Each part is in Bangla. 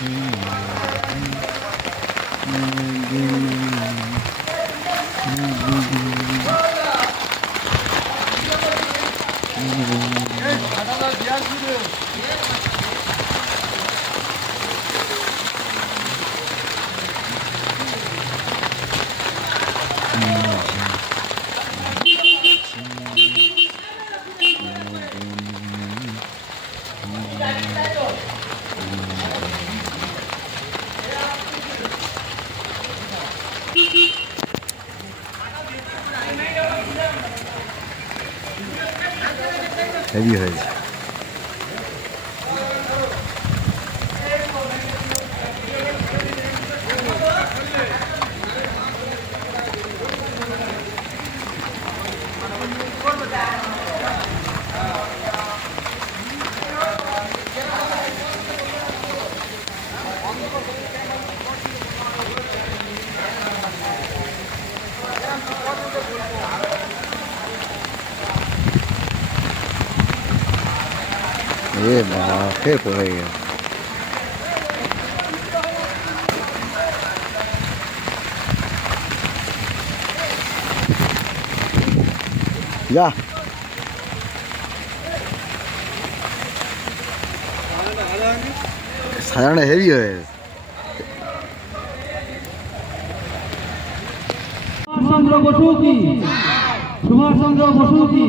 左サイド。হেভি হয়েছে এ ये बाफे पड़े गए जा साधारण हैवी है सुभाष चंद्र बसु की, सुभाष चंद्र बसु की।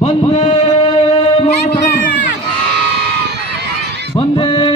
बंदे मातरम। One day.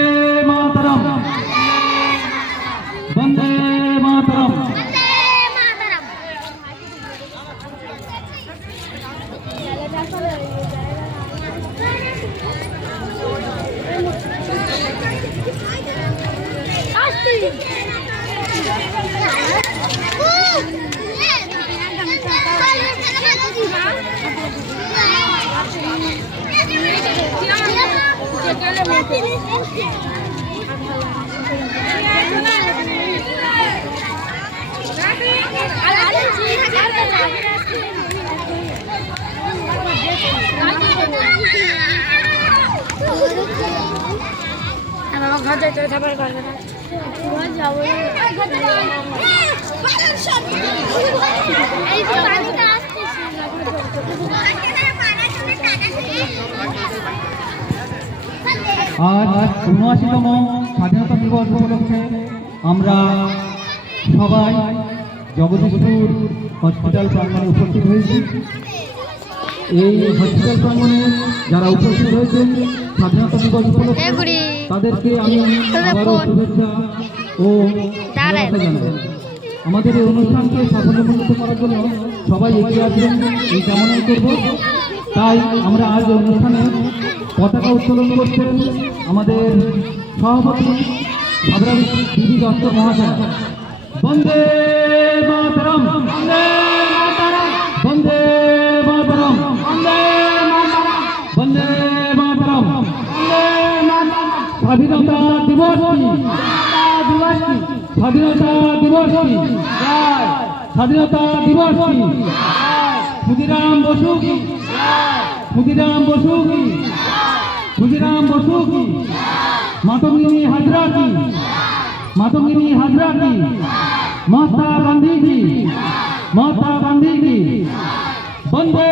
বাবা ঘর যাই তোর খাবার করবে না যাব আজ উনআশিতম স্বাধীনতা দিবস উপলক্ষে আমরা সবাই জগদীশপুর হসপিটাল প্রাঙ্গণে উপস্থিত হয়েছি। এই হসপিটাল প্রাঙ্গণে যারা উপস্থিত হয়েছেন স্বাধীনতা দিবস উপলক্ষে তাদেরকে আমি আবারও শুভেচ্ছা ও জানাই। আমাদের এই অনুষ্ঠানকে সাফল্যমণ্ডিত করার জন্য সবাই এগিয়ে আসবেন এই কামনাই করব। তাই আমরা আজ অনুষ্ঠানে পতাকা উত্তোলন করছেন আমাদের সভাপতি ভাবরাবি দিদি দত্ত মহাশয়। বন্দে মাতরম। বন্দে মাতরম। বন্দে মাতরম। স্বাধীনতা দিবস? স্বাধীনতা দিবস স্বাধীনতা দিবস? ক্ষুদিরাম বসু ক্ষুদিরাম বসু ক্ষুদিরাম বসু কি? মাতঙ্গিনী হাজরা কি? মাতঙ্গিনী হাজরা কি? মহাত্মা গান্ধী কি? মহাত্মা গান্ধী কি? বন্দে